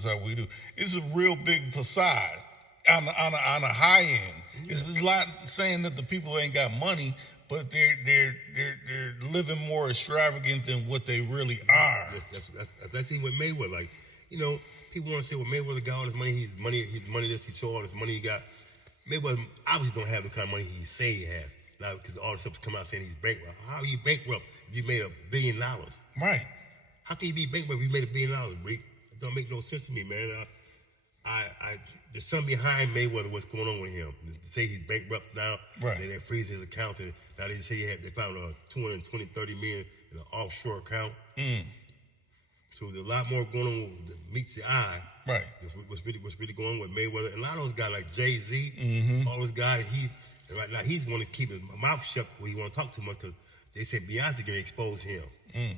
brothers how we do. It's a real big facade on a high end. It's a lot saying that the people ain't got money, but they're living more extravagant than what they really are. That's the thing with Mayweather. Like, people want to say, well, Mayweather got all this money. He's money this. He showed all this money he got. Mayweather obviously don't have the kind of money he say he has now because all the stuff's come out saying he's bankrupt. How are you bankrupt if you made $1 billion? Right. How can you be bankrupt if you made $1 billion? It don't make no sense to me, man. There's something behind Mayweather. What's going on with him? They say he's bankrupt now. Right. They freeze his account. And now they say they found $230 million in an offshore account. So there's a lot more going on that meets the eye. Right. What's really going on with Mayweather. And a lot of those guys like Jay-Z, all those guys, right now he's going to keep his mouth shut when he want to talk too much because they said Beyonce can expose him. You know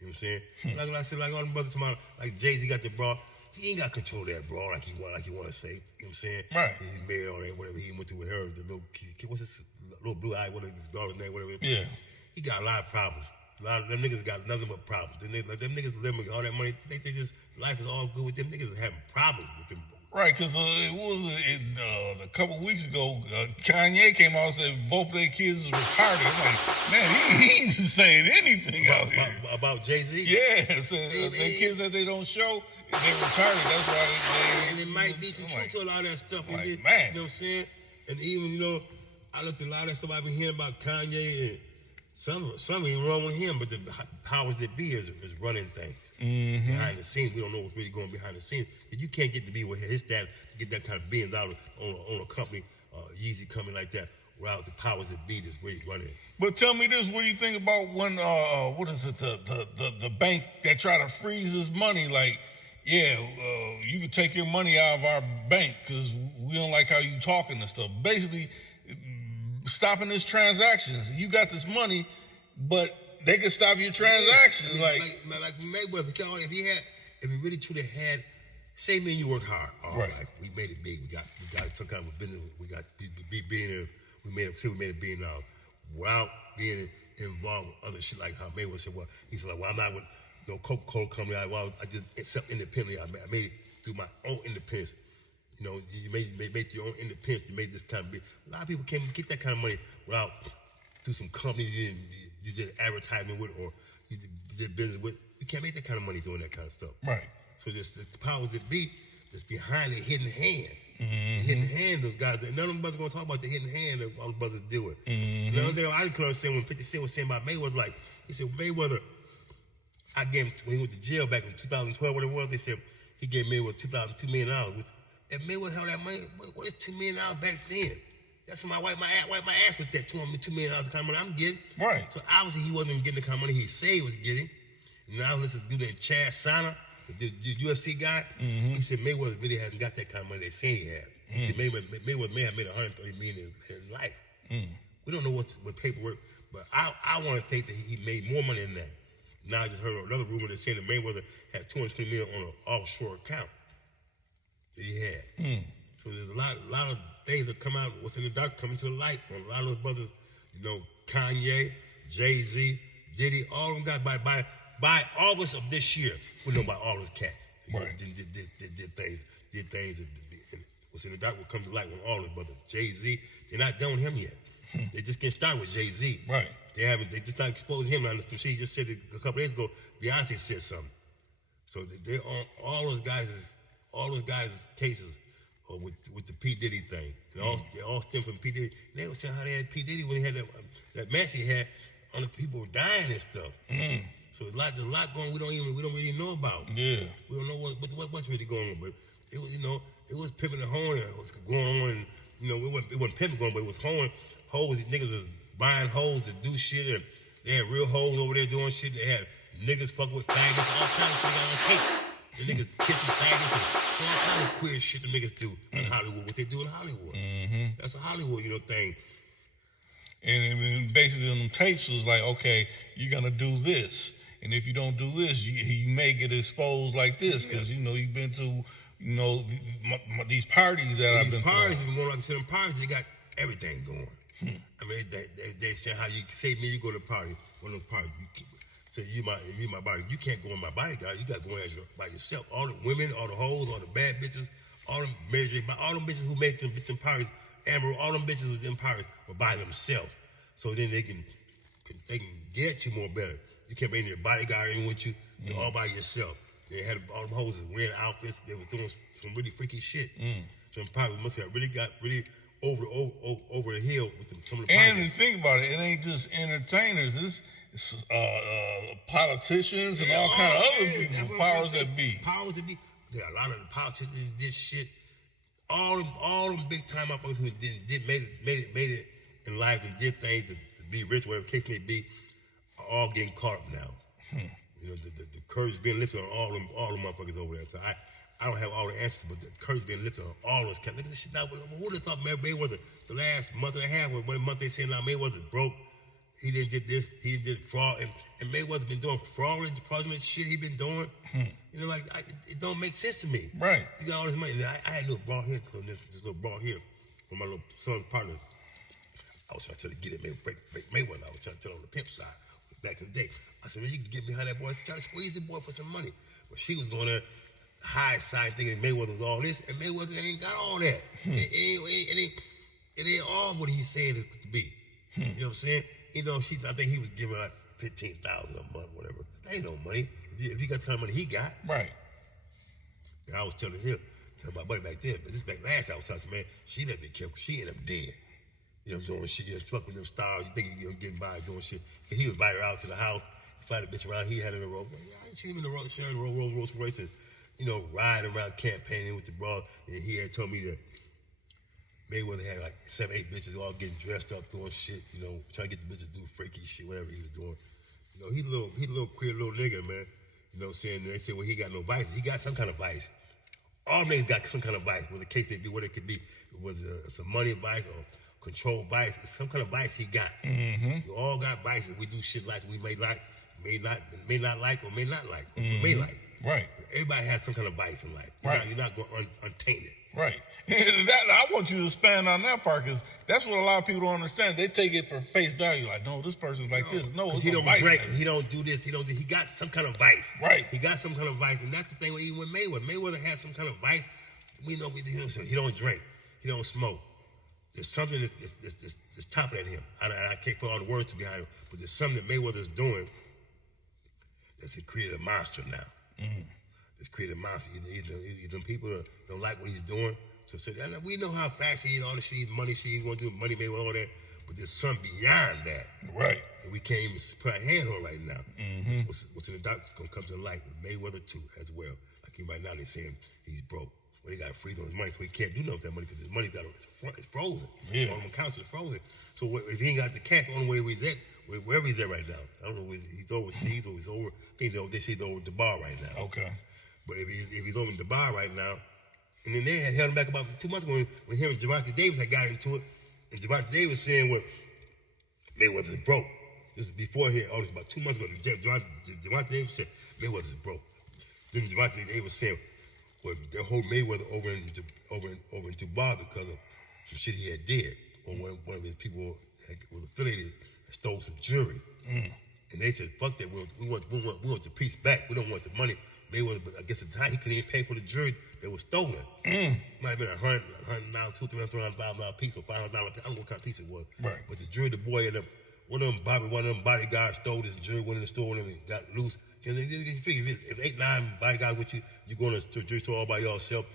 what I'm saying? Like I said, like all the brothers, like Jay-Z got the bra. He ain't got control of that bra like he want to say. You know what I'm saying? Right. He made all that, whatever he went through with her, the little kid, what's his little blue eye, whatever his daughter's name, whatever. Yeah. He got a lot of problems. A lot of them niggas got nothing but problems. Them niggas living with all that money. They just life is all good with them niggas having problems with them. Right, because a couple weeks ago, Kanye came out and said both of their kids are retarded. I'm like, man, he ain't saying anything out here. About Jay-Z? Yeah, said the kids that they don't show, they're retarded. That's why they and it might be some truth to a lot of that stuff. Like, man. You know what I'm saying? And even, I looked at a lot of that stuff I've been hearing about Kanye and some ain't wrong with him, but the powers that be is running things behind the scenes. We don't know what's really going behind the scenes. If you can't get to be with his dad to get that kind of $billions on a company, Yeezy company like that, without the powers that be that's really running. But tell me this: what do you think about when what is it? The bank that try to freeze his money? Like, you can take your money out of our bank because we don't like how you talking and stuff. Basically, stopping his transactions. You got this money, but they can stop your transactions. Yeah, like Mayweather, if he really truly had, say me and you worked hard all right. We made it big. We got some kind of business. We got billionaires. We made $1 billion without being involved with other shit like how Mayweather said. Well, he said, I'm not with no Coca-Cola company. I did accept independently. I made it through my own independence. You made your own independence. You made this kind of big. A lot of people can't get that kind of money without through some companies you did advertisement with or you did business with. You can't make that kind of money doing that kind of stuff. Right. So just the powers that be that's behind the hidden hand. The hidden hand, those guys. None of them brothers going to talk about the hidden hand that all the brothers deal with. Another thing I couldn't understand when 50 Cent was saying about Mayweather, like, he said, Mayweather, I gave him, when he went to jail back in 2012, what it was, they said he gave Mayweather $2 million. If Mayweather held that money, what is $2 million back then? That's why I wipe my ass with that $2 million the kind of money I'm getting. Right. So obviously he wasn't getting the kind of money he said he was getting. And now this is dude named Chad Sana, the UFC guy. He said Mayweather really hasn't got that kind of money they say he had. He said Mayweather may have made $130 million in his life. We don't know what paperwork, but I want to think that he made more money than that. Now I just heard another rumor that's saying that Mayweather had $220 million on an offshore account that he had. So there's a lot of things that come out, what's in the dark coming to the light. And a lot of those brothers, Kanye, Jay-Z, Diddy, all of them got by August of this year, we know about all those cats. Right. Did things, and what's in the dark will come to light with all those brothers. Jay-Z, they're not done with him yet. They just getting started with Jay-Z. Right. They just not exposing him. Now, she just said it a couple days ago, Beyonce said something. So they all those guys' cases with the P. Diddy thing. They all stem from P. Diddy. They were saying how they had P. Diddy when he had that match he had, on the people were dying and stuff. So there's a lot going we don't really know about. Yeah. We don't know what's really going on. But it was it was pimping and hoeing. It was going on, and it wasn't pimping going, but it was hoeing. Hoes, niggas was buying hoes to do shit, and they had real hoes over there doing shit. They had niggas fucking with faggots, all kinds of shit on tape. The niggas kissing faggots and all kind of queer shit the niggas do in Hollywood, what they do in Hollywood. That's a Hollywood, thing. And basically on them tapes was like, okay, you're going to do this. And if you don't do this, you may get exposed like this because, you've been to, these parties that I've been to. These parties, like I said, them parties, they got everything going. I mean, they say how you say me, you go to a party, one of those parties. Say you my body. You can't go in my bodyguard. You got to go in by yourself. All the women, all the hoes, all the bad bitches, all them all them bitches who make them pirates, Amber, all them bitches with them pirates were by themselves. So then they can get you more better. You can't bring your bodyguard in with you. You're all by yourself. They had all them hoes wearing outfits. They were doing some really freaky shit. Some pirates must have really got over the hill with them. Some of the pirates. And think about it, it ain't just entertainers. It's politicians and all kind of other people, powers that be. Powers that be. There are a lot of the politicians that did shit. All them big time motherfuckers who made it in life and did things to be rich, whatever the case may be, are all getting caught up now. You know, the curse is being lifted on all them motherfuckers over there. So I don't have all the answers, but the curse is being lifted on all those cats. Look at this shit now. Who would have thought Mayweather the last month and a half, one month they saying now Mayweather broke. He didn't get this, he did fraud, and Mayweather been doing fraudulent shit he been doing. You know, like, it don't make sense to me. Right. You got all this money. I had a little ball here, this little ball here from my little son's partner. I was trying to get it, break Mayweather. I was trying to tell him on the pimp side back in the day. I said, man, you can get behind that boy. I was trying to squeeze the boy for some money. But she was going there, high side thinking Mayweather was all this, and Mayweather ain't got all that. It ain't all what he's saying it to be. You know what I'm saying? You know, I think he was giving like $15,000 a month, whatever. That ain't no money. If you got the kind of money he got. Right. And I was telling my buddy back then, but this back last year, I was telling him, man, she never been careful. She ended up dead. You know, doing shit. You know, fuck with them stars. You think you're getting by doing shit. He was invited her out to the house, fight a bitch around. He had her in the road. I ain't seen him in the road, sharing the road, Rolls Royce, you know, riding around campaigning with the broad. And he had told me that Mayweather had like 7, 8 bitches all getting dressed up doing shit, you know, trying to get the bitches to do freaky shit, whatever he was doing. You know, he a little queer little nigga, man. You know what I'm saying? They say, well, he got no vice. He got some kind of vice. All niggas got some kind of vice, whether the case may be, what it could be, whether it's a money vice or control vice, it's some kind of vice he got. We all got vices. We do shit like we may like, may not like, or may not like, or may like. Right. Everybody has some kind of vice in life. You're not going untainted. Right. I want you to expand on that part, because that's what a lot of people don't understand. They take it for face value, like, no, this person's like this. No, it's he don't vice. drink. He don't do this. He got some kind of vice. Right. He got some kind of vice, and that's the thing. Even with Mayweather, Mayweather has some kind of vice. We know he don't drink. He don't smoke. There's something that's topping at him. I can't put all the words behind him, but there's something that Mayweather's doing that's created a monster now. It's created a monster. Either people don't like what he's doing. So we know how flashy he is, all the shit, money shit, he's going to do money, maybe all that. But there's something beyond that. Right. And we can't even put our hand on right now. What's in the dark is going to come to the light with Mayweather too as well. Like right now they're saying he's broke. Well, they got to freeze on his money, so he can't do nothing with that money because his money it's frozen. Yeah. All them accounts is frozen. So if he ain't got the cash, the only way he's at, wherever he's at right now, I don't know if he's overseas or he's over. I think they say he's over the bar right now. Okay. But if he's over the bar right now, and then they had held him back about 2 months ago when him and Javante Davis had got into it, and Javante Davis saying, well, Mayweather's broke. This is before here. Oh, this is about 2 months ago. Javante Davis said, Mayweather's broke. Then Javante Davis said, well, they hold Mayweather over in Dubai because of some shit he had did. Or one of his people was affiliated and stole some jewelry. And they said, fuck that, we want the piece back. We don't want the money. Mayweather, but I guess at the time he couldn't even pay for the jewelry that was stolen. Might have been $100, $200,000, $300,000 piece or $500. I don't know what kind of piece it was. Right. But the jewelry, the boy ended up, one of them bodyguards stole this jewelry, went in the store and got loose. Because they figure if 8, 9 bodyguards with you, you're going to a jewelry store all by yourself.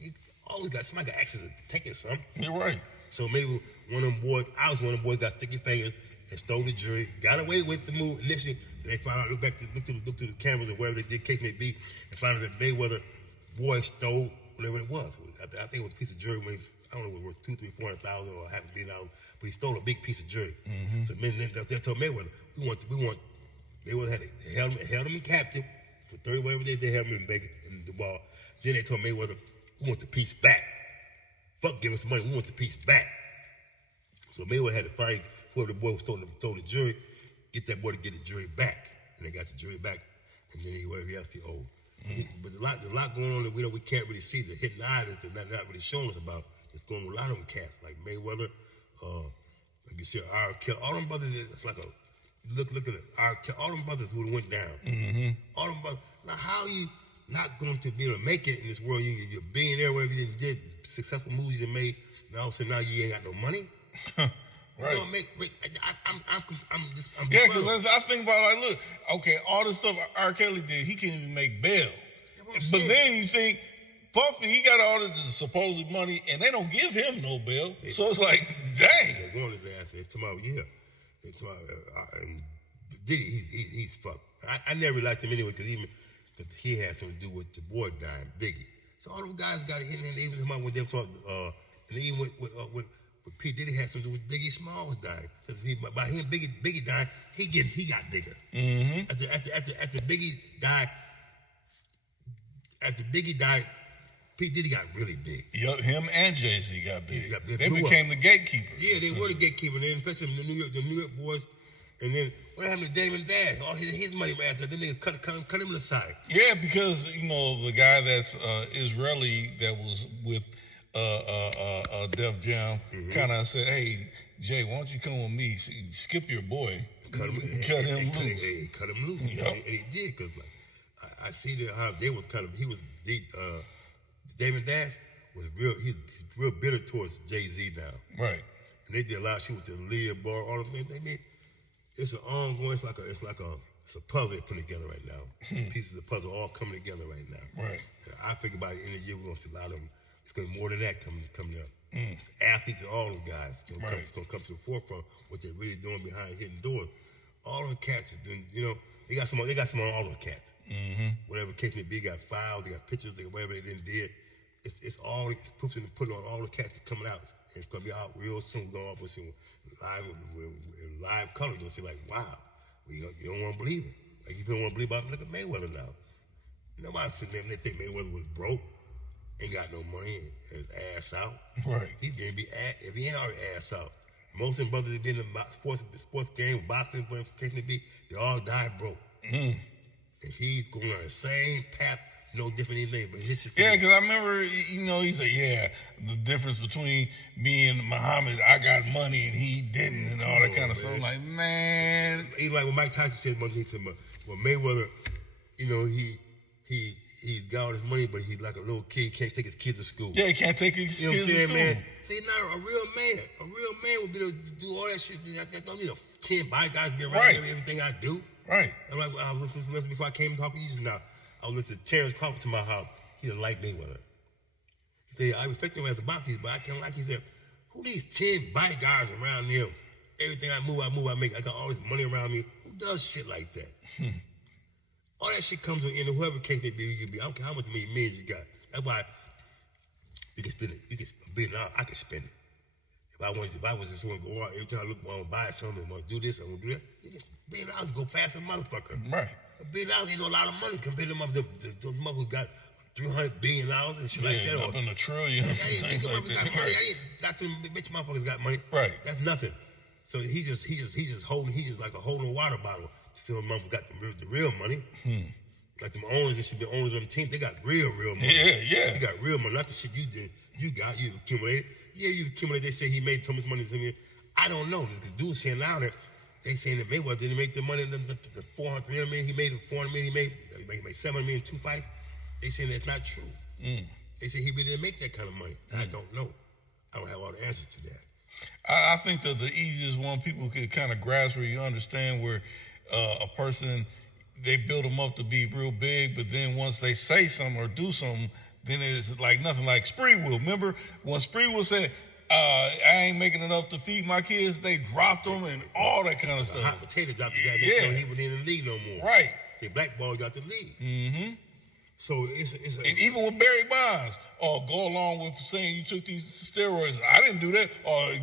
You always got somebody got access to taking something. You're right. So maybe one of them boys, one of them boys got sticky fingers and stole the jewelry, got away with the move initially. They found out, look through the cameras or wherever they did, case may be, and found out that Mayweather boy stole whatever it was. I think it was a piece of jewelry. I don't know if it was $200,000, $300,000, or $500,000, but he stole a big piece of jewelry. So they told Mayweather, we want. Mayweather held him in captive for 30 whatever they held him in Vegas in the ball. Then they told Mayweather, we want the piece back. Fuck, give us the money. We want the piece back. So Mayweather had to find whoever the boy who stole the jewelry, get that boy to get the jewelry back. And they got the jewelry back, and then whatever else they owed. But there's a lot going on that we can't really see. The hidden items that not really showing us about. It's going with a lot of them cats, like Mayweather, like you said, R. Kelly, all them brothers. It's like Look at it. All them brothers would have went down. Mm-hmm. All them brothers. Now, how are you not going to be able to make it in this world? You're a billionaire, whatever you did, successful movies you made. Now all of a sudden, now you ain't got no money. Right. I'm yeah, because I think about like, look, okay, all the stuff R. Kelly did, he can't even make bail. But then you think, Puffy, he got all the supposed money, and they don't give him no bail. So it's like, dang. They're going his ass there tomorrow, yeah. And Diddy, he's fucked. I never liked him anyway because he had something to do with the boy dying, Biggie. So all those guys got it in there. They even come out with them talk, and even with P. Diddy had something to do with Biggie Smalls dying because by him Biggie dying, he got bigger. Mm-hmm. After Biggie died, P. Diddy got really big. Yep, him and Jay-Z got big. They blew became up. the gatekeepers. Yeah, they were the gatekeepers. And then especially the New York boys. And then what happened to Damon Dash? All his money man after them niggas cut him aside. Yeah, because the guy that's Israeli that was with Def Jam kind of said, "Hey Jay, why don't you come with me? Skip your boy, cut him loose." Cut him loose. Yep. And he did because I see that how they was Damon Dash was he's real bitter towards Jay-Z now. Right. And they did a lot of shit with the Leah bar, all of them. It's an ongoing. It's a puzzle they're putting together right now. Pieces of the puzzle all coming together right now. Right. And I think about it in a year we're gonna see a lot of them. It's gonna be more than that coming up. It's athletes and all them guys. It's gonna come to the forefront what they're really doing behind hidden doors. All them cats are doing. They got some on all those cats. Mm-hmm. Whatever case may be, they got files, they got pictures, whatever they did. It's all putting on all the cats coming out. And it's gonna be out real soon. We're gonna see live color. You're gonna see like, wow, you don't want to believe it. Like you don't want to believe about. Look at Mayweather now. Nobody's sitting there and they think Mayweather was broke, ain't got no money, and his ass out. Right. He's gonna be if he ain't already ass out. Most of them brothers that did in the sports game, boxing, whatever the case may be, they all died broke. And he's going on the same path. No different than anything, but it's just because I remember, he said, the difference between me and Muhammad, I got money and he didn't, and all that kind of stuff. I'm like, man, even like what Mike Tyson said one thing to him, well, Mayweather, he got all his money, but he's like a little kid, he can't take his kids to school. Yeah, he can't take his kids to school. Man? So he's not a real man. A real man would be able to do all that shit. I don't need 10 bodyguards be around everything I do. Right. I'm like, I was listening before I came and talking to you just now. I was listening to Terrence Crawford to my house. He didn't like Mayweather. He said, I respect him as a boxer, but I can't like. He said, who these 10 bodyguards around him? Everything I move, I make. I got all this money around me. Who does shit like that? All that shit comes in whoever case may be, you can be. I don't care how much millions you got. That's why you can spend it. You can $1 billion. I can spend it. If I was just going to go out every time I look, I want to buy something, I want to do this, I want to do that. You can $1 billion go fast as a motherfucker. Right. $1 billion ain't a lot of money compared to the mother who got $300 billion and shit like that. Up in the trillions. Not to the bitch motherfuckers got money. Right. That's nothing. So he's just like a holding a water bottle. So motherfuckers got the real money. Like them owners, they should be owners of them teams. They got real money. Yeah. You got real money, not the shit you did. You accumulated. Yeah, you accumulated. They say he made so much money. I don't know. Because dudes saying now that they saying that Mayweather didn't make the money, the 400 million he made, the 400 million he made 700 million in 2 fights. They saying that's not true. They say he really didn't make that kind of money. I don't know. I don't have all the answers to that. I think that the easiest one people could kind of grasp where you understand where a person, they build them up to be real big, but then once they say something or do something, then it's like nothing. Like Spreewell. Remember when Spreewell said, I ain't making enough to feed my kids, they dropped him and all that kind of stuff. Hot potato dropped the guy. He wasn't in the league no more. Right. They blackballed got the league. Mm-hmm. So and even with Barry Bonds, go along with saying you took these steroids. I didn't do that.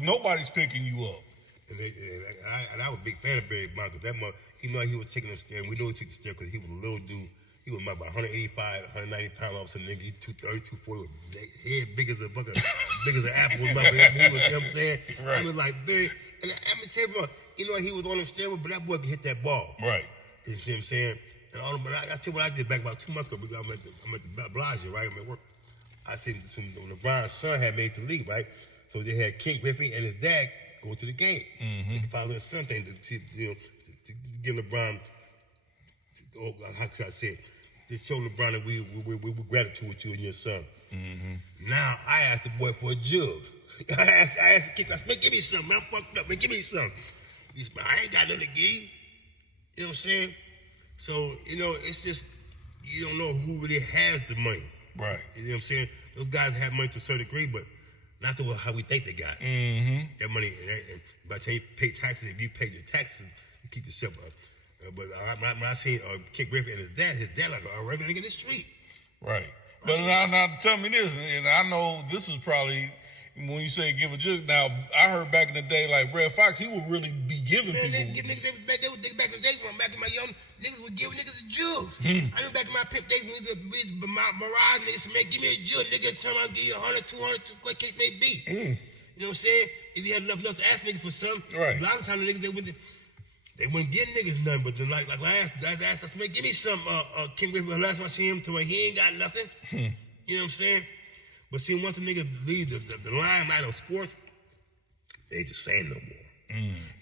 Nobody's picking you up. And I was a big fan of Barry Bonds. That month, even though he was taking them steroids, we know he took the steroids because he was a little dude. He was about 185, 190 pounds. All of a sudden, nigga, he 230, 240, head big as a bucket, big as an apple. He was, you know what I'm saying? Right. I was like, Barry, and I'm gonna tell you, he was on them steroids, but that boy could hit that ball. Right. You see what I'm saying? And all, but I tell you what I did back about 2 months ago. I'm at the Bellagio, right? I'm at work. I seen when LeBron's son had made the league, right? So they had King Griffey and his dad go to the game. They follow his son thing to give LeBron, how should I say it? To show LeBron that we gratitude with you and your son. Now I asked the boy for a jug. I asked the kicker, I said, man, give me something. I'm fucked up, man. Give me something. He said, I ain't got nothing to give you. You know what I'm saying? So, it's just, you don't know who really has the money. Right. You know what I'm saying? Those guys have money to a certain degree, but not to how we think they got it. That money, and by the time you pay taxes, if you pay your taxes, you keep yourself up. But when I seen Ken Griffey and his dad like a regular nigga in the street. Right. But now tell me this, and I know this is probably, when you say give a jug, now I heard back in the day, like Red Fox, he would really be giving people. They give niggas back in the day, when back in my young, niggas would give niggas a jugs. I know back in my pimp days when we was Mirage, niggas said, man, give me a jug. Niggas tell me I'll give you 100, 200, what case may be. You know what I'm saying? If you had enough to ask niggas for something, right. A lot of times the niggas, they wouldn't give niggas nothing, but then like when I asked, man, give me some King Griffey. Last time I see him, he ain't got nothing. You know what I'm saying? But see, once a nigga leave the limelight of sports, they just saying no more.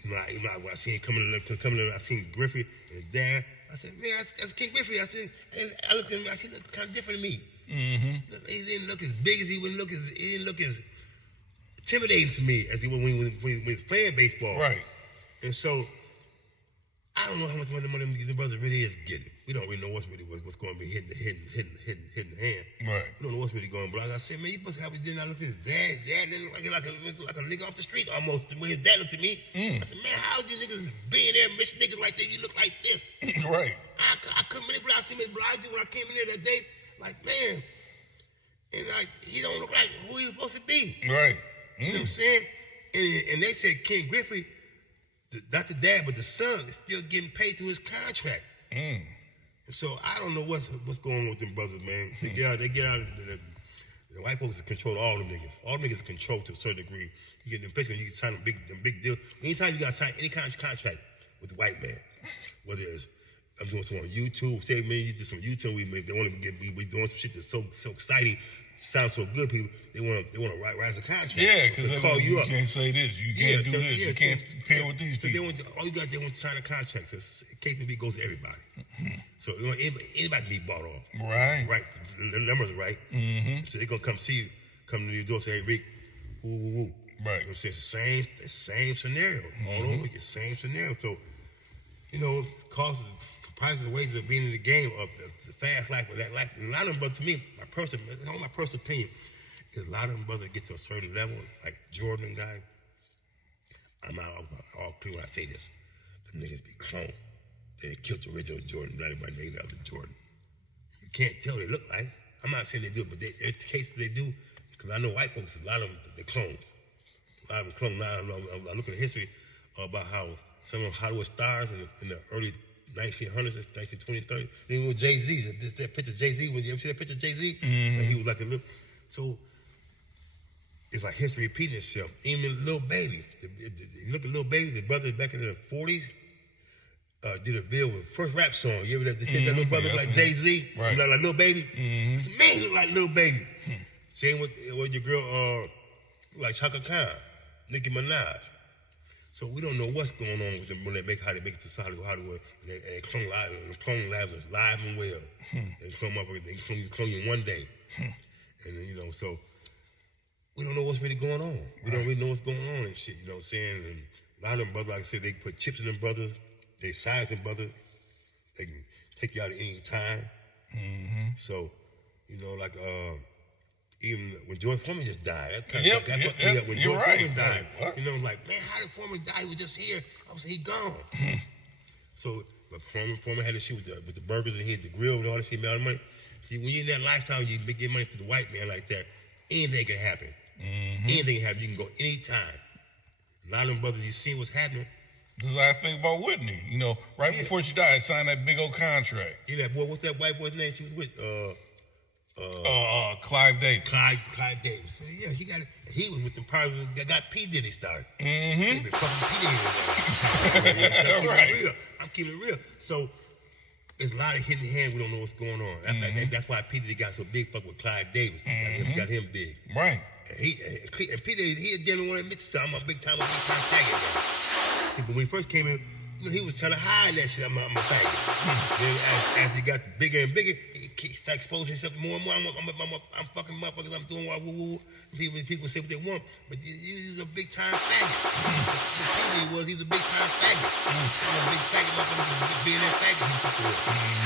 When I seen him coming in, I seen Griffey and his dad. I said, man, that's King Griffey. I said, and I looked at him. I said, he looked kind of different to me. He didn't look as big as he didn't look as intimidating to me as he was when he was playing baseball. Right. And so I don't know how much money the brothers really is getting. We don't really know what's going to be hitting the hand. Right. We don't know what's really going on. But like I said, man, you supposed to have his dad. I looked at his dad. Dad didn't look like a nigga off the street almost. When his dad looked at me, I said, man, how you niggas being there, rich niggas like that? You look like this. Right. I couldn't believe what I seen Miss Blige when I came in there that day. Like, man, and like he don't look like who he was supposed to be. Right. You know what I'm saying? And they said Ken Griffey, not the dad, but the son is still getting paid through his contract. So I don't know what's going on with them brothers, man. They get out. The white folks control all them niggas. All them niggas are controlled to a certain degree. You get them basically, you can sign a big deal. Anytime you got to sign any kind of contract with the white man, whether it's I'm doing some on YouTube, say man, you do some YouTube, they want to we doing some shit that's so exciting. Sounds so good, people. They want to rise a contract. Yeah, because they call you up. You can't say this. You can't do this. You can't pair with these people. They want to sign a contract. So in case maybe it goes to everybody. So anybody can be bought off. Right. The numbers are right. So they're gonna come see you, come to your door, say, hey Rick, woo. Right. You know what I'm saying? It's the same scenario. All over the same scenario. So, it causes the prices, the wages of being in the game of the fast life of that life. And a lot of them, but to me, my personal opinion, is a lot of them brothers get to a certain level, like Jordan guy. I'm out all clear when I say this. The niggas be cloned. They killed the original Jordan, not anybody named the other Jordan. You can't tell what they look like. I'm not saying they do, but in the cases they do, because I know white folks, a lot of them, they're clones. A lot of them clones. I look at the history about how some of Hollywood stars in the early 1900s, 1920s, 30s. Even with JayZ, that picture of JayZ, you ever see that picture of JayZ? He was like a little, so it's like history repeating itself. Even Lil Baby, look at Lil Baby, the brother back in the 40s, did a video with first rap song. You ever that little brother like JayZ? Right. Like Lil Baby? I said, man, he look like Lil Baby. Same with your girl, like Chaka Khan, Nicki Minaj. So we don't know what's going on with them when how they make it to Hollywood, and clone labs is live and well. They clone you one day, and then, so we don't know what's really going on. We don't really know what's going on and shit. You know what I'm saying? And a lot of them brothers, like I said, they put chips in them brothers. They size them brothers. They can take you out at any time. So, like even when George Foreman just died, when George Foreman died, like, man, how did Foreman die? He was just here. I was he gone. So, but Foreman had to shit with the burgers and he had the grill and all that shit, man, money. See, when you're in that lifestyle, you get money to the white man like that. Anything can happen. Anything can happen. You can go anytime. A lot of them brothers, you see what's happening. This is what I think about Whitney. Before she died, signed that big old contract. Yeah, that boy. What's that white boy's name she was with? Clive Davis. Clive Davis. So yeah, he was with the party that got P. Diddy started. He been fucking P. Diddy. Right. I'm keeping it real. So it's a lot of hidden hand. We don't know what's going on. That's why P. Diddy got so big. Fuck with Clive Davis. Got him big. Right. And P. Diddy, he didn't want to admit to something. I'm a big time faggot. See, but when he first came in, he was trying to hide that shit. I'm a faggot. Then as he got bigger and bigger, he started exposing himself more and more. I'm fucking motherfuckers. I'm doing what woo. People say what they want, but he's a big time faggot. The he's a big time faggot. He's a big faggot motherfucker, being that faggot.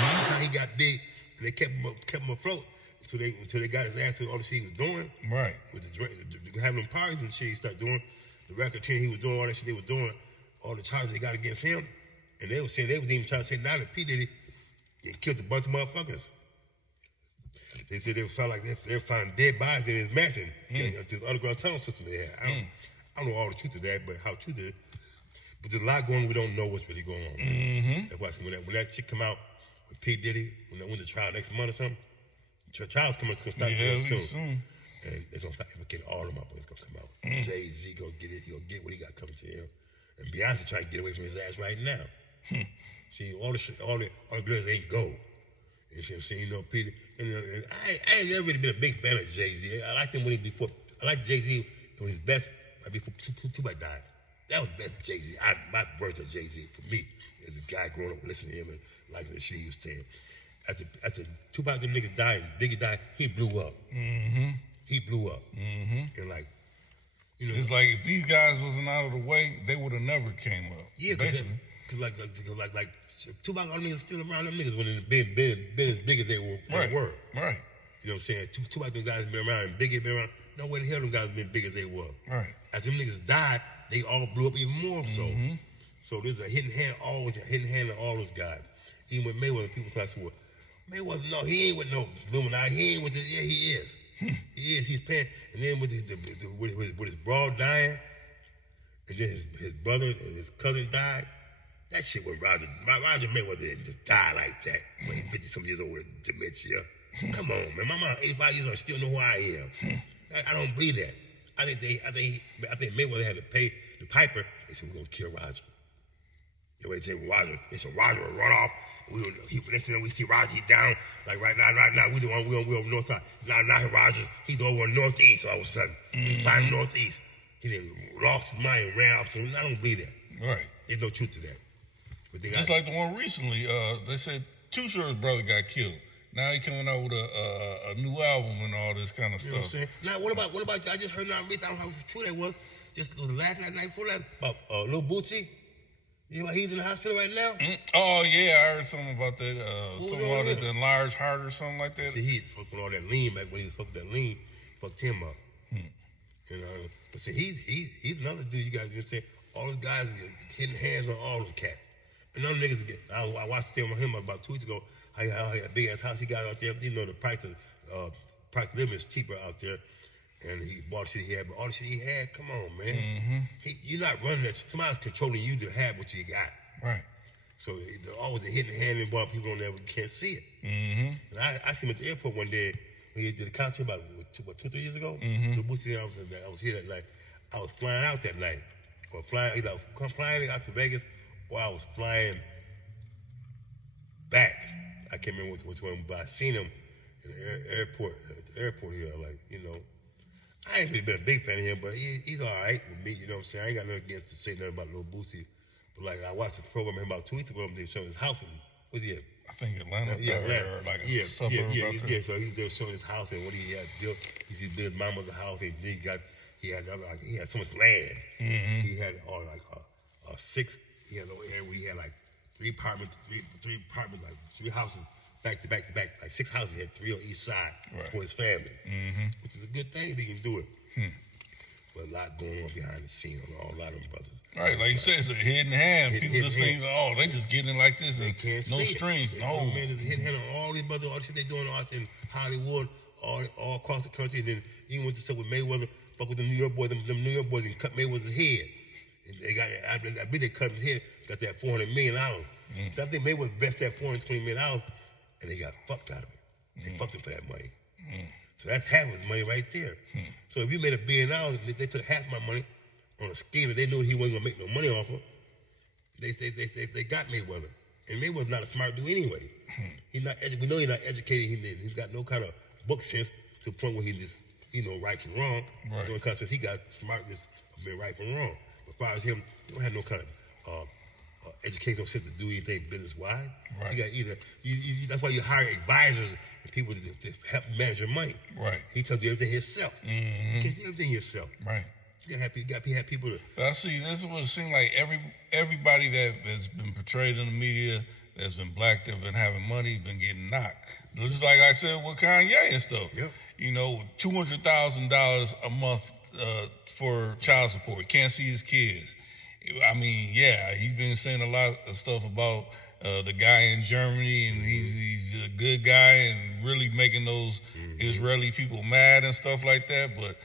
That's how he got big, and they kept him afloat until they got his ass to all the shit he was doing. Right. With the having them parties and shit he started doing, the record team he was doing, all that shit they was doing. All the charges they got against him, and they was even trying to say now that P. Diddy killed a bunch of motherfuckers. They said they felt like they found dead bodies in his mansion, to the underground tunnel system they had. I don't know all the truth of that, but how true it is. But there's a lot going on, we don't know what's really going on. That's why when that shit come out with P. Diddy, when the trial next month or something, trial's coming, it's gonna start soon. And they're gonna start implicating all the motherfuckers gonna come out. Jay-Z gonna get it, he'll get what he got coming to him. And Beyonce trying to get away from his ass right now. See, all the girls ain't gold. You see what I'm saying? You know, Peter. And I ain't never really been a big fan of Jay-Z. I liked him I liked Jay-Z when he was best right before Tupac died. That was the best Jay-Z. My version of Jay-Z for me as a guy growing up listening to him and liking the shit he was saying. After Tupac them niggas died and Biggie died, he blew up. He blew up. And like, you know, it's like if these guys wasn't out of the way, they would have never came up. Yeah, because like Tupac, all them niggas still around. Them niggas wouldn't have been as big as they were. Right. You know Right. what I'm saying? Tupac, them guys been around, and Biggie been around. No way in hell them guys been big as they were. Right. After them niggas died, they all blew up even more. So there's a hidden hand of all those guys. Even with Mayweather, people class what Mayweather. No, he ain't with no Illuminati. He ain't with this. Yeah, he is. He is. He's paying. And then with his broad dying, and then his brother and his cousin died. That shit when Roger Mayweather didn't just die like that when he's 50-some years old with dementia. Come on, man. My mom, 85 years old, still know who I am. I don't believe that. I think Mayweather had to pay the piper. They said, we're going to kill Roger. You know what they say, Roger? They said, Roger will run off. Next thing we see Roger, he's down. Like right now, we on north side. Now Roger, he's over northeast all of a sudden. He find northeast. He then lost his mind and ran off. So I don't believe that. Right. There's no truth to that. But just like the one recently, they said Too Short's brother got killed. Now he coming out with a new album and all this kind of stuff. You know what I'm saying? Now what about I just heard now recently, I don't know how true that was. Just it was the last night before that about Lil Bootsy. You know, he's in the hospital right now. Oh yeah, I heard something about that. Something about that enlarged heart or something like that. See, he fucked with all that lean back when he was fucking that lean, fucked him up. You know, but see, he's another dude. You got to say all those guys are hitting hands on all them cats. And them niggas again. I watched him about 2 weeks ago. How he had a big ass house he got out there. You know, the price of living is cheaper out there. And he bought shit he had, but all the shit he had, come on, man. You're not running that. Somebody's controlling you to have what you got. Right. So there's always a hidden hand involved. People don't ever can't see it. And I seen him at the airport one day when he did a concert about 2 or 3 years ago. The Bootsy, I was here that night. I was flying out that night, or flying out to Vegas, or I was flying back. I can't remember which one, but I seen him in the airport here, like, you know. I ain't really been a big fan of him, but he's all right with me, you know what I'm saying? I ain't got nothing against to say nothing about Lil Bootsy. But, like, I watched the program about 2 weeks ago, and they showed his house. Where's he at? I think Atlanta. Atlanta. Or like a suburb out there. So he was showing his house and what he had built. He built his mama's house, and he had so much land. He had all like six. He had over here where he had like three apartments, like 3 houses back to back, like 6 houses. He had 3 on each side for his family, which is a good thing if he can do it. But a lot going on behind the scenes on a lot of them brothers. Right, like you said, it's a hidden hand. People just think, oh, they just getting like this and no strings. No, man, there's a hidden hand on all these brothers, all the shit they doing out in Hollywood, all across the country. And then even went to stuff with Mayweather, fuck with the New York boys, them New York boys, and cut Mayweather's head. And they got, I believe they cut his head, got that $400 million. So I think Mayweather best that $420 million, and they got fucked out of it. They fucked him for that money. So that's half of his money right there. So if you made $1 billion, they took half my money on a scheme that they knew he wasn't gonna make no money off of. They got Mayweather, and Mayweather's not a smart dude anyway. We know he's not educated. He's got no kind of book sense to the point where he just right from wrong. Right. No kind of sense he got smartness of being right from wrong. But as far as him, he don't have no kind of educational system to do anything business-wise. Right. You got either, that's why you hire advisors and people to help manage your money. Right. He tells you everything yourself. You can't do everything yourself. Right. You got to have people to... But I see, this is what it seems like everybody that's been portrayed in the media, that's been black, that's been having money, been getting knocked. Just like I said with Kanye and stuff. Yep. You know, $200,000 a month for child support. Can't see his kids. I mean, yeah, he's been saying a lot of stuff about the guy in Germany, and he's a good guy and really making those Israeli people mad and stuff like that. But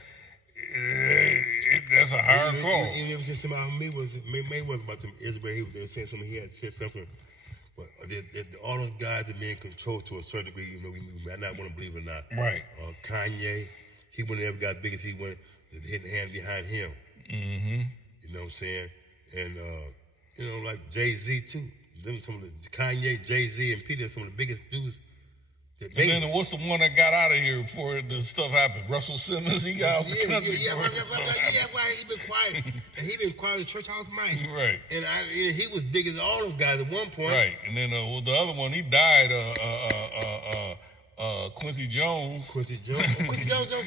that's a hard call. And it was just about Mayweather about them Israel. He was saying something. He had said something. But all those guys that be in control to a certain degree, you know, we might not want to believe it or not. Right. Kanye, he wouldn't ever got as big as he went. The hidden hand behind him. You know what I'm saying? And you know, like Jay-Z too. Them some of the Kanye, Jay-Z, and Peter, some of the biggest dudes. And then what's the one that got out of here before the stuff happened? Russell Simmons, he got out the country. That's why he been quiet. And he been quiet at Church House Mike. Right. And he was big as all those guys at one point. Right. And then the other one, he died. Quincy Jones. Quincy Jones.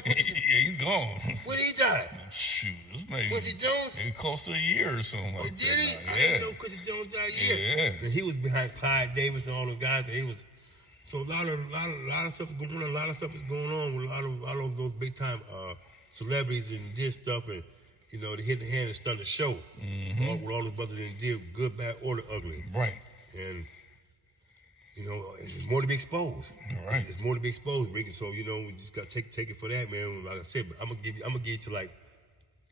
Yeah, he's gone. When did he die? Shoot, this maybe Quincy Jones. It cost a year or something. Oh, like did he? that. I didn't know Quincy Jones died yet. Yeah. He was behind Clyde Davis and all those guys. He was. So a lot of stuff is going on. A lot of stuff is going on with a lot of those big time celebrities and this stuff, and you know, the hidden hand is starting to show. With all the brothers that did good, bad, or the ugly. Right. And you know, there's more to be exposed. Right. There's more to be exposed, Ricky. So you know, we just got to take it for that, man. Like I said, but I'm gonna give you to like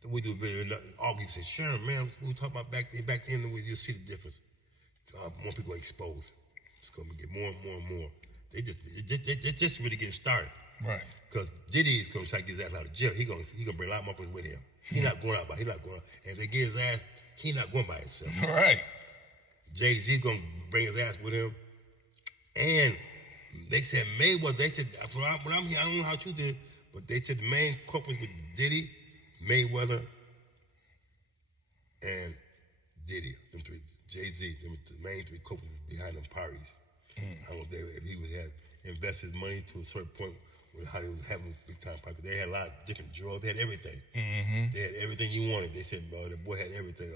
we do a bit of argue. Say, Sherm, man, we talk about back then, you'll see the difference. More people are exposed. It's gonna get more and more and more. They just really getting started. Right. Because Diddy is gonna try to get his ass out of jail. He gonna bring a lot of motherfuckers with him. He's not going out by. He's not going out. And if they get his ass, he's not going by himself. Right. Jay-Z gonna bring his ass with him. And they said Mayweather. They said when I'm here, I don't know how true it is, but they said the main culprits with Diddy, Mayweather, and Diddy. Them three. Jay-Z, the main three culprits behind them parties. I don't know if he would have invested his money to a certain point with how they was having big time parties. They had a lot of different drugs. They had everything. They had everything you wanted. They said the boy had everything.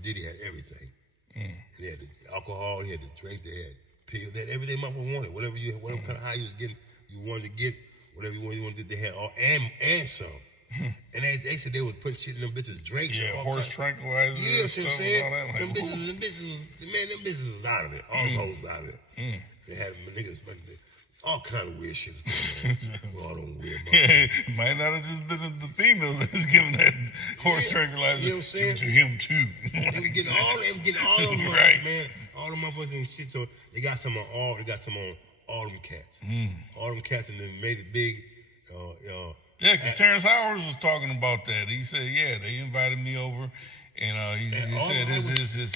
Diddy had everything. And they had the alcohol. He had the drink. They had pills. They had everything motherfucker wanted. Whatever kind of high you was getting, you wanted to get. Whatever you wanted to do, they had all and some. And they said they was putting shit in them bitches' drinks. Yeah, horse tranquilizers. Yeah, and what I'm stuff saying? and all that. Them bitches was out of it. All the hoes out of it. They had niggas like all kind of weird shit was going on. All them weird motherfuckers. Might not have just been the females that was giving that horse tranquilizer. You know what I'm saying? To him too. They was getting all them motherfuckers, Right. man. All them motherfuckers and shit. So they got some on all them cats. All them cats, and then made it big. Yeah, because Terrence Howard was talking about that. He said, yeah, they invited me over, and he said his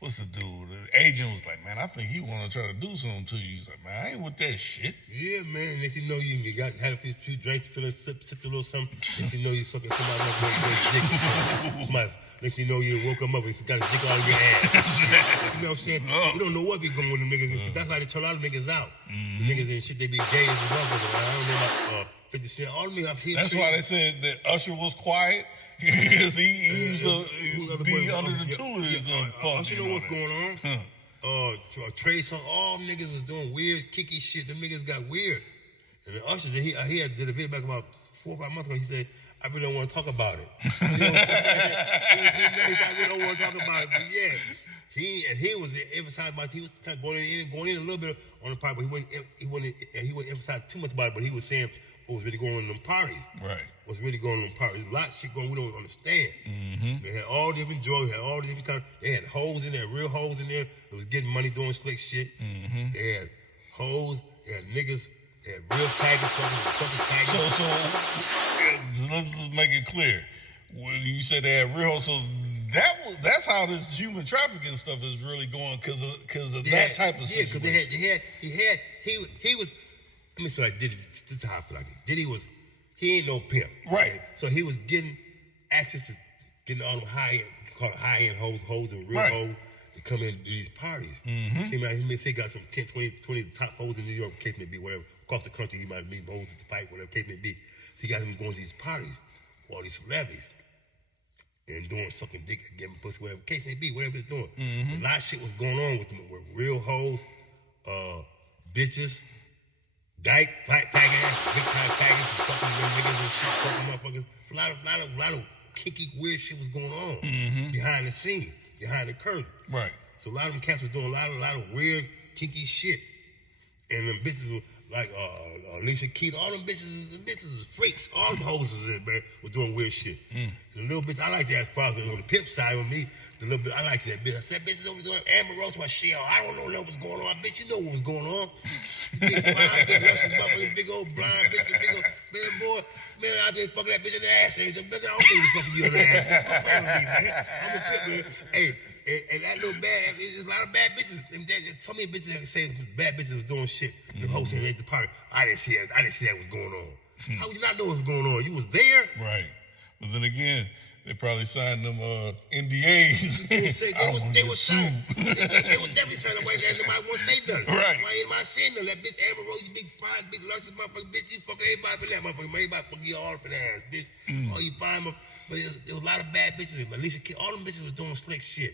what's the dude? The agent was like, man, I think he want to try to do something to you. He's like, man, I ain't with that shit. Yeah, man. Next you know, you had a few drinks, sip a little something. Next you know, you sucking somebody else's dick. Next you know, you woke him up and got a dick all in your ass. You know what I'm saying? You don't know what be going with the niggas. That's how they turn a lot of niggas out. The niggas and shit, they be gay as well. I don't know about 50 Cent. All the niggas up here. That's why they said that Usher was quiet. Because he used to be under the tutelage of Puff. You know what's going on? Trey Songz, all them niggas was doing weird, kicky shit. Them niggas got weird. And then Usher, he did a video back about 4 or 5 months ago. He said, I really don't want to talk about it. You know what I'm saying? He said, I really don't want to talk about it. But yeah, he was emphasized about, he was kind of going in a little bit on the part, but he wouldn't emphasize too much about it, but he was saying what was really going on in them parties. Right. What's really going on in them parties. There's a lot of shit going on we don't understand. They had all different drugs, had all different kinds. They had hoes in there, real hoes in there. That was getting money doing slick shit. They had hoes, they had niggas, they had real taggers, fucking taggers. So let's just make it clear. When you said they had real hoes, so that's how this human trafficking stuff is really going because of that type of situation. Yeah, because he was. Let me say like Diddy. This is how I feel like it. Diddy he ain't no pimp. Right. So he was getting access to getting all them high call it high-end hoes and real hoes. They come in to these parties. Came out, he may say got some 10, 20 top hoes in New York, case may be, whatever. Across the country, he might meet hoes to fight, whatever case may be. So he got him going to these parties, all these celebrities, and doing sucking dick, getting pussy, whatever case may be, whatever they're doing. A lot of shit was going on with them, with real hoes, bitches, dyke, faggot ass, big time faggots, fucking them niggas and shit, fucking motherfuckers. So a lot of kinky, weird shit was going on behind the scene, behind the curtain. Right. So a lot of them cats was doing a lot of weird, kinky shit. And them bitches were like Alicia Keys, all them bitches is freaks. All them hoes is in, man, was doing weird shit. And the little bitch, I like that father on the pimp side with me. The little bit, I like that bitch. I said, bitches over doing Amber Rose, my shit. I don't know what's going on. Bitch, you know what was going on. Big blind, big luscious motherfucker, big old blind bitch, big old man, boy. Man, I just fucking that bitch in the ass. I don't think fucking you in the ass. I'm playing with me, man. I'm a pimp, man. Hey. And that little bad, there's a lot of bad bitches. And so many bitches that say bad bitches was doing shit. The hosting at the party. I didn't see that was going on. How would you not know what was going on? You was there. Right. But then again, they probably signed them NDAs. They were signed. They were definitely signed. Nobody won't say nothing. Right. Why ain't nobody saying nothing? That bitch Amber Rose, you big fine, big luscious motherfucker, bitch. You fucking everybody for that motherfucker. Everybody fucking you all up in the ass, bitch. Oh, you fine, but there was a lot of bad bitches. Alicia Keys, all them bitches was doing slick shit.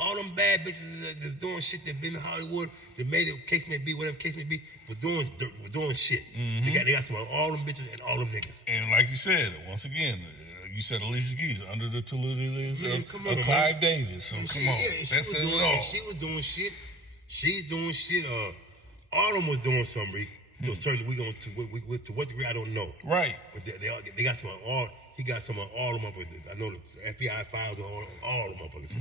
All them bad bitches that doing shit that been in Hollywood, that made it, case may be, whatever case may be, were doing shit. They got some of all them bitches and all them niggas. And like you said, once again, you said Alicia Keys under the tutelage of Clive Davis. So come on, that says it all. She was doing shit. She's doing shit. All of them was doing something. To a certain degree, to what degree I don't know. Right. But they got some all. He got some of all them motherfuckers. I know the FBI files on all them motherfuckers.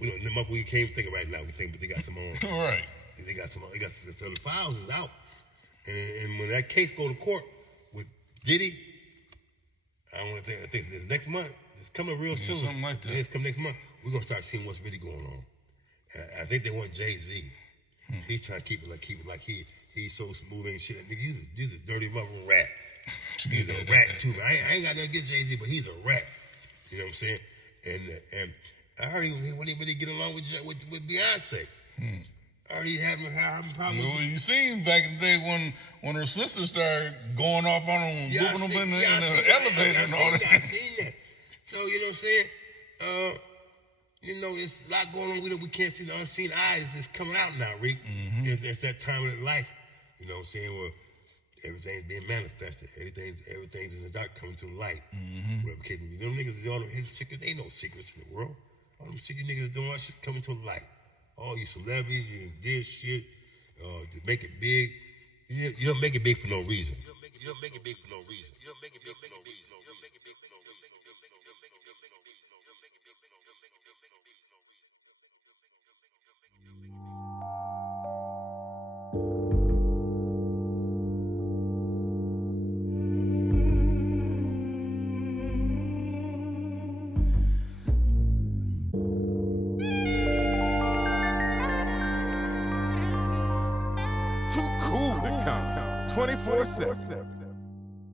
We don't, we can't even think right now. We think, but they got some on. Right. They got some. So the files is out. And when that case go to court with Diddy, I think this next month. It's coming real soon. Something like that. It's coming next month. We're gonna start seeing what's really going on. I think they want JayZ. He's trying to keep it like he's so smooth and shit. Nigga, he's a dirty motherfucking rat. He's a rat too. I ain't got nothing against JayZ, but he's a rat. You know what I'm saying? And I heard he wouldn't really get along with Beyonce. I heard he having problems. Well, you seen back in the day when her sister started going off on him, whooping him in the elevator and all that. I seen that. So you know what I'm saying? You know, it's a lot going on. We can't see the unseen eyes. It's coming out now, Rick. It's that time of life. You know what I'm saying? Where everything's being manifested. Everything's in the dark coming to the light. Whatever case, them niggas is all them hidden secrets. There ain't no secrets in the world. All them secret niggas doing all shit's coming to the light. All you celebrities, you did shit to make it big. You don't make it big for no reason. You don't make it big for no reason. You don't make it big for no reason. You don't make it big for no reason. Too cool to count 24/7.